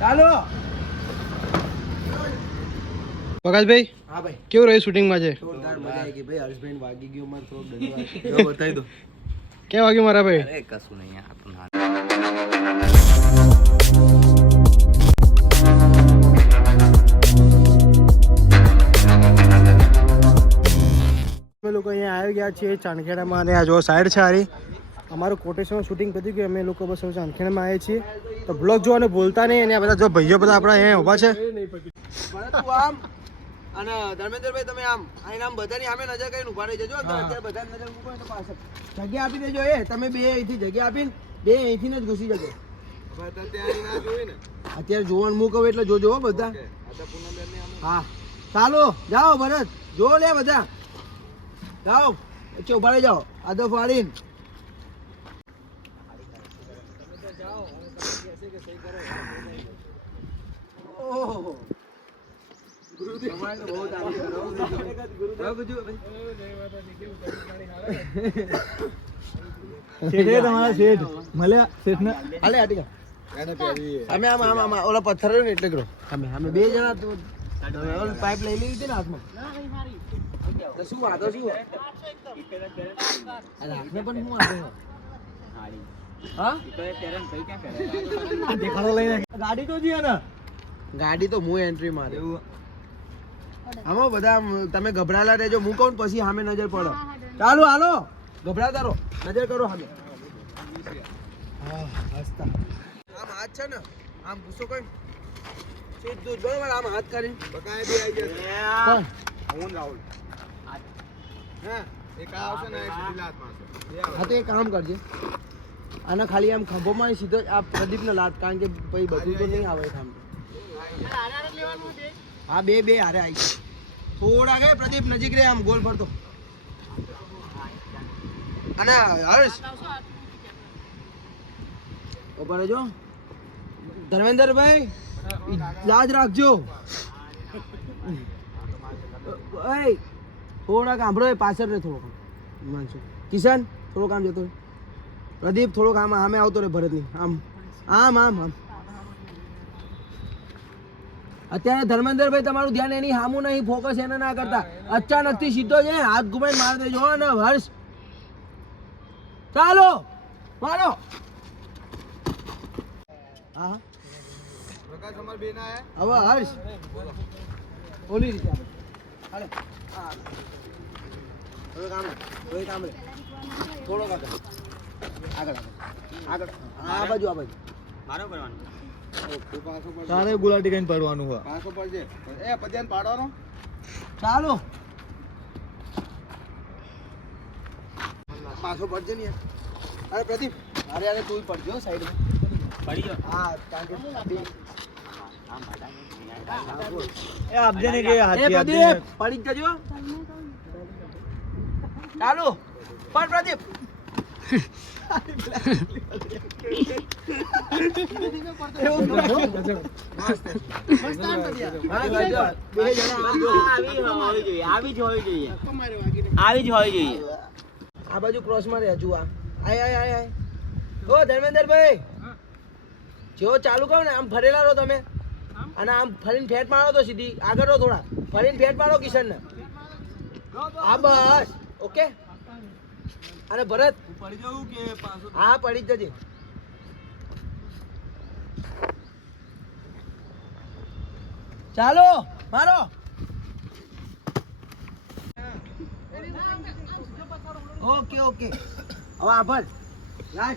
ચાલો પ્રકાશભાઈ, હા ભાઈ, કેવું રહ્યું શૂટિંગમાં છે? જોરદાર મજા આવી ગઈ ભાઈ. હર્ષભાઈ વાગી ગયું મને થોડોક દંડવાત બતાવી દો. ક્યાં વાગ્યું મારા ભાઈ? અરે કશું નહીં આપણું અમે લોકો અહીંયા આવી ગયા છીએ ચાંદખેડામાં અને આ જો સાઈડ છે હારી. અમારું કોટેશનમાં શૂટિંગ પતી ગયું. અમે લોકો બસ ચાંદખેડામાં આવ્યા છીએ. તો બ્લોગ જોવાનું ભૂલતા નહીં. અને આ બધા જો ભાઈઓ બધા આપણા અહીંયા ઊભા છે. તું આમ અને ધર્મેન્દ્રભાઈ તમે આમ અહીં આમ બધાની સામે નજર કરીને ઉભા રહી જજો. અત્યારે બધા નજર મૂકો તો પાછળ જગ્યા આપી દેજો. એ તમે બે અહીંથી જગ્યા આપીને બે અહીંથી જ ઘૂસી જજો. અત્યારે જોવાનું મૂકો એટલે જોજો હો બધા. હા ચાલો જાઓ ભરત, જો લે બધા જાઓ. વચ્ચે ઉભા રહી જાઓ આદફ વાળીને. ઓહો તમારે તો બહુ તારીફ કરો. તમારા શેઠ મળ્યા શેઠ ને હાલે આટી અમે આમ આમ આમ ઓલા પથ્થર ને એટલે કરો. અમે બે જણા તો પાઇપ લઈ લીધી હતી ને હાથમાં. તો શું વાંધો શું હાથને પણ શું વાંધો? હા દેખાડો લઈને ગાડી તો છે ને, ગાડી તો હું એન્ટ્રી મારે. આમાં બધા તમે ગભરાલા રહેજો. હું કહું પછી સામે નજર પડો. ચાલો હાલો ગભરાતા રહો, નજર કરો સામે. આમ હાથ છે ને આમ ગુસ્સો કરી સીધું જ બરોબર. આમ હાથ કરીને બકાય બી આવી જશે. હું રાહુલ હા એક આવશે ને એક સીધી લાત મારશે. હા તો એક કામ કરજે, આને ખાલી આમ ખંભોમાં સીધો આ પ્રદીપને લાત, કારણ કે ભાઈ બધું તો નહીં આવે કામ. હા બે બે હારે આવી થોડા ગયા. પ્રદીપ નજીક રે, આમ ગોલ ફરતો. અને હર્ષ ઉપર જો ધર્મેન્દ્રભાઈ લાજ રાખજો. થોડાક આંભળો પાછળ રે, થોડોક માનસો. કિશન થોડોક આમ જતો રે. પ્રદીપ થોડોક આમ આમે આવતો રે. ભરતની આમ આમ આમ આમ. અત્યારે ધર્મેન્દ્રભાઈ તમારું ધ્યાન એની સામું નહીં, ફોકસ એને ના કરતા. અચાનક થી સીધો છે, હાથ ઘુમાઈને માર દેજો ને. હર્ષ ચાલો મારો. હા પ્રકાશ અમાર બેન આયા. હવે હર્ષ ઓલી રીતે હાલે. હા હવે કામ લે થોડો આગળ આગળ આગળ આ બાજુ મારો કરવાનું. તારે ગુલાટી કઈ પડવાનું હોય. પાછો પડજે. એ પદ્યાન પાડવાનો. ચાલો પાછો પડજે ને. અરે પ્રદીપ અરે અરે તું પડજો સાઈડમાં પડી ગયો. હા કારણ કે એ આપજે ને કે હાથી આપજે. પ્રદીપ પડી જ જજો. ચાલો પડ પ્રદીપ. આ બાજુ ક્રોસ માં રહે. જુઓ આય આય આય આય. ઓ ધર્મેન્દ્રભાઈ જેવો ચાલુ કરો ને આમ ફરેલા રહો તમે, અને આમ ફરીને ફેટ મારો તો સીધી આગળ રહો. થોડા ફરીને ફેટ મારો કિશન ને. હા બસ ઓકે. અને ભરત પડી જવું કે પાછું? હા પડી જ જજે. ચાલો મારો. Okay okay. હવે આભાર રાજ.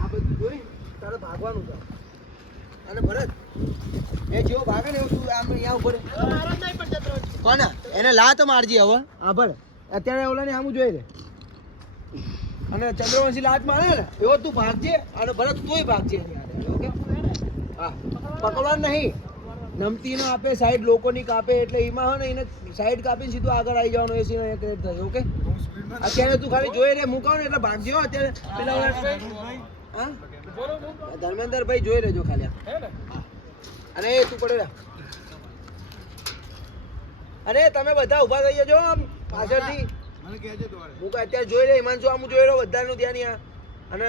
આ બધું જોઈ તારે ભાગવાનું છે. અને ભરત એ જેવો ભાગે ને એવું તું આમ અહીંયા ઉભો રહે. કોને એને લાત મારજી. હવે આભાર અત્યારે ઓલાને આમ જોઈ રે. અને ચંદ્રવંશી લાત મારે ને એવો તું ભાગજે. અને ભરત તોય ભાગજે. ઓકે હા પકડવાનું નહીં. નમતી નો આપે સાઈડ લોકોની કાપે એટલે એમાં હોય ને એને સાઈડ કાપીને સીધું આગળ આવી જવાનું. એ સીનો ક્રિએટ થશે. ઓકે અત્યારે તું ખાલી જોઈ રે મૂકાવ ને એટલે ભાગજે. અત્યારે પેલા હા ધર્મેન્દ્રભાઈ જોઈ લેજો ખાલી. અને એ તું પડે. અરે તમે બધા ઉભા થઈ જજો આમ પાછળથી. હું અત્યારે જોઈ લે હિમાંશુ આમ જોઈ રહ્યો બધાનું ધ્યાન. અને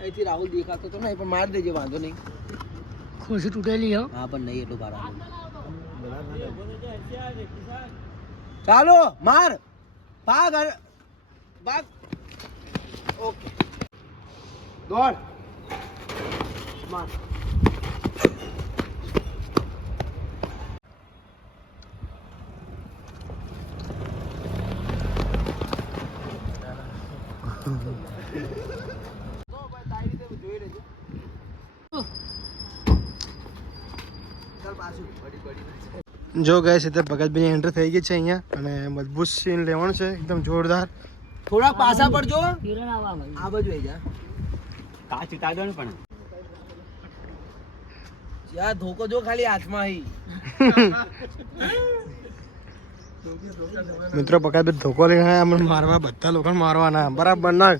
અહીંથી રાહુલ દેખાતો તો નહીં પણ માર દેજે વાંધો નહીં. ખુરશી તૂટેલી હો. હા પણ નહીં એટલું ભાડા ચાલો માર ભાગ ભાગ ઓકે દોડ માર જો ગઈ છે તે ભગતભાઈ એન્ટર થઈ ગઈ છે અહીંયા અને મજબૂત સીન લેવાનું છે એકદમ જોરદાર. થોડાક પાછા પડજો કિરણ આવા ભાઈ. આ બાજુ આવી જા કાચ ઉતારજો ને પણ યાર ધોકો જો ખાલી હાથમાં હી મિત્રો ભગતભાઈ ધોકો લઈને આવ્યા, અમને મારવા બધા લોકો મારવાના બરાબર ના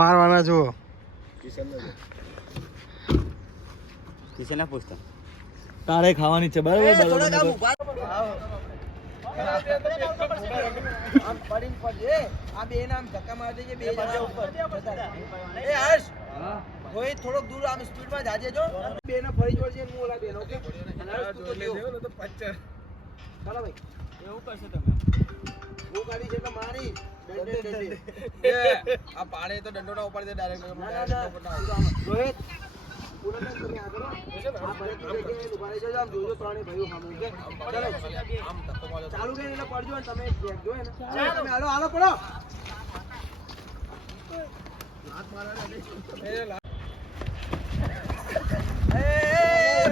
મારવાના જુઓ. કિસે ના પૂછતા તારે ખાવાની છે થોડાક આમ ઉભા આમ પડીને પડજે આ બે નામ ધક્કા માર દેજે બે જણા ઉપર એ હર્ષ કોઈ થોડોક દૂર આમ સ્પીડમાં જાજે જો બે ને ફરી જોડજે હું ઓલા બેન ઓકે હર્ષ તું તો દેવ તો પંચર ચાલો ભાઈ એવું કરશે તમે હું ગાડી છે એટલે મારી દંડે દંડે એ આ પાડે તો દંડો ના ઉપાડી દે ડાયરેક્ટ રોહિત પૂરા તમે આગળ આ ભરત ની જગ્યાએ ઉભા રહેજો આમ જોજો ત્રણે ભાઈઓ સામે ઓકે ચાલો આમ ધક્કો મારો ચાલુ કરીને એટલે પડજો ને તમે દેખજો હે ને તમે હાલો હાલો પડો લાત મારવા દે એ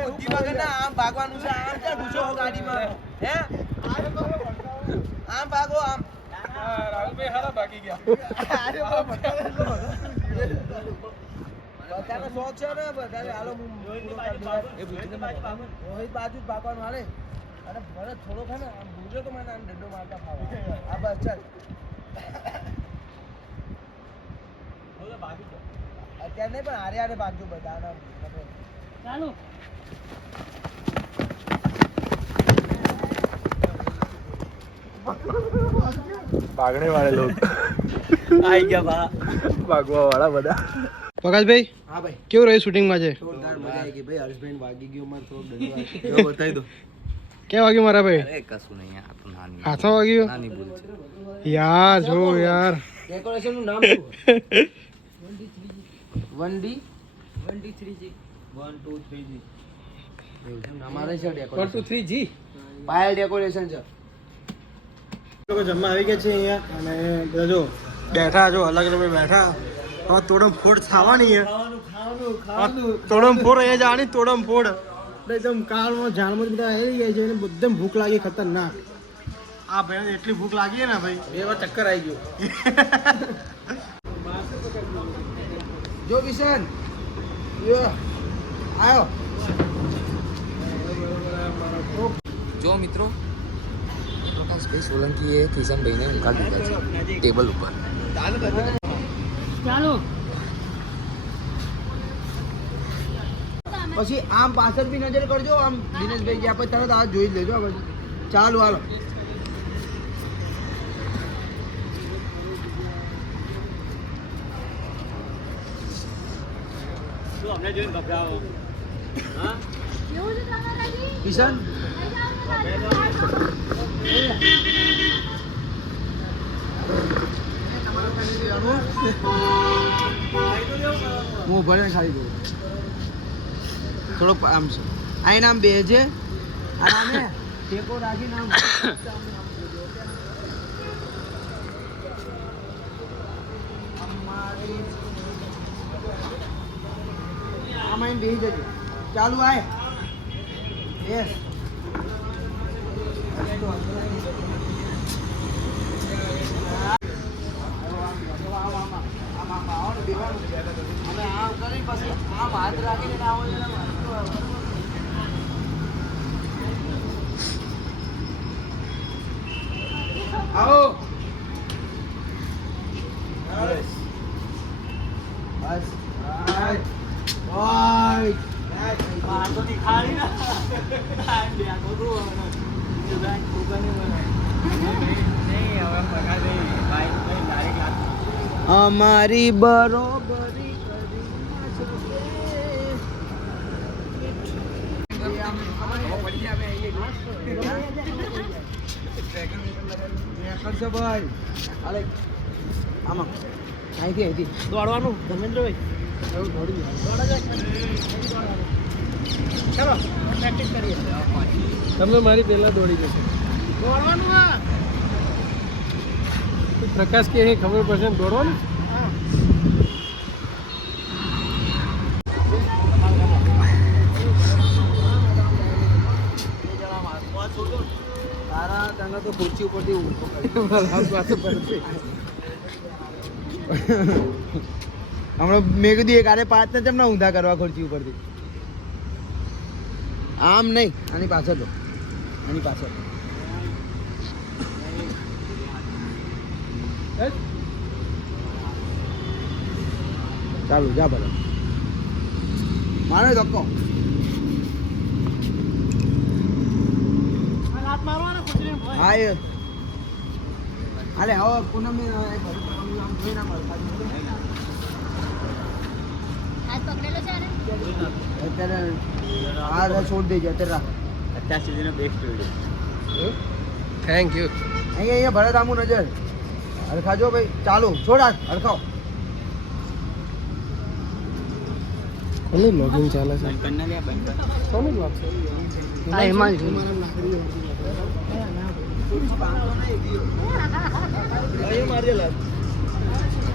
બુદ્ધિ વગર ના આમ ભાગવાનું છે આમ ક્યાં ઘૂસો ગાડીમાં હે આમ ભાગો આમ રાહુલભાઈ હારા ભાગી ગયા બધાનો શોખ છે ને બધાને હાલો હું રોહિત બાજુ જ ભાગવાનું હાલે અને ભરત થોડો ખા ને આમ ભૂજો તો મને આમ ડંડો મારતા ખાવા આ બસ ચાલ અત્યારે નહીં પણ હારે હારે ભાગજો બધા ચાલો. ભાગણે વાળે લોકો આઈ ગયા બા ભાગવા વાળા બધા. પ્રકાશભાઈ હા ભાઈ કેવું રહ્યું શૂટિંગમાં છે? જોરદાર મજા આવી ગઈ ભાઈ હર્ષભાઈ વાગી ગયો મારે થોડો દંડો બતાવી દો ક્યાં વાગ્યું મારા ભાઈ? અરે કશું નહીં આ તો નાની હાથમાં વાગ્યું નાની ભૂલ છે યાર જો યાર. ડેકોરેશન નું નામ શું 1D 123G 123G એવું છે અમારે છે ડેકોરેશન 123G પાયલ ડેકોરેશન છે લોકો જમવા આવી ગયા છે અહીંયા અને બધા જો બેઠા જો અલગ અલગ બેઠા. હવે તોડમ ફોડ થવાની છે. તોડમ ફોડ અહીંયા જવાની તોડમ ફોડ એકદમ કાળમાં ઝાડમાં બધા આવી ગયા છે અને બધે ભૂખ લાગી ખતરનાક. આ ભાઈ એટલી ભૂખ લાગી ને ભાઈ બે વાર ચક્કર આવી ગયો જો કિશન યો આયો જો મિત્રો પ્રકાશભાઈ સોલંકીએ કિશનભાઈને ઊંઘાડી દીધા છે ટેબલ ઉપર ચાલો. પછી આમ પાછળ બી નજર કરજો આમ દિનેશભાઈ ગયા પછી તરત આ જોઈ જ લેજો આ બાજુ ચાલો હાલો અમને જોઈને ગભરાવો હા કિશન હું ભલે ખાલી દઉં થોડોક આમ છે આઈને આમ બેજે અને આમે ટેકો રાખીને આમ આમ આઈને બેસી જજો ચાલુ આય યસ આમ હાથ રાખીને આવો આવો બસ બસ રાઈટ અમારી બરોબરી કરશો ભાઈ હાલે આમાં અહીંથી દોડવાનું ધર્મેન્દ્રભાઈ એવું થોડી ચલો પ્રેક્ટિસ કરીએ તમે મારી પહેલા દોડી જશે દોડવાનું હા પ્રકાશ કે અહીં ખબર પડશે ને દોડવાનું તારા તને તો ખુરશી ઉપરથી ઊભો કર્યો. હમણાં મેં કીધું એક આરે પાંચ ને ચમના ઊંધા કરવા ખુરશી ઉપરથી આમ નહીં આની પાછળ તો આની પાછળ ચાલુ જા ભલે મારો ધક્કો હાથ મારવાનો ખુશી ભાઈ હા એ અરે હવે પૂનમ જોઈ ના મળે હાથ પકડેલો છે ને અત્યારે આ છોડ દેજો અત્યારે રાખ અત્યાર સુધીનો બેસ્ટ વિડીયો. થેન્ક યુ અહીંયા ભરત આમુ નજર હરખાજો ભાઈ ચાલુ છોડ હાથ હરખાઓ કોનું લોગિંગ ચાલે છે બંધ કર ના લ્યા, બંધ કર. કોનું લોગ છે આ હિમાંશુ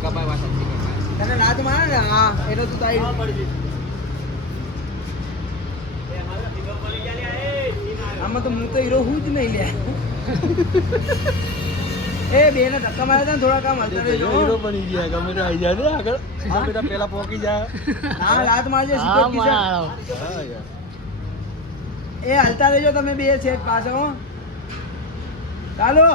કપાય વાત નથી કરતા. તને લાત મારે ને હા એટલે તું તારી આમાં તો હું તો હીરો હું જ નહીં લે એ બે ને ધક્કા માર્યા હતા ને થોડા કામ હલતા રહેજો હીરો બની ગયા ગમે તે આવી જાય ને આગળ આ બેટા પેલા પોકી જાય હા લાત મારજે હા સીધો કિશન. મારો હા યાર એ હલતા રહેજો તમે બે સેટ પાછળ હો ચાલો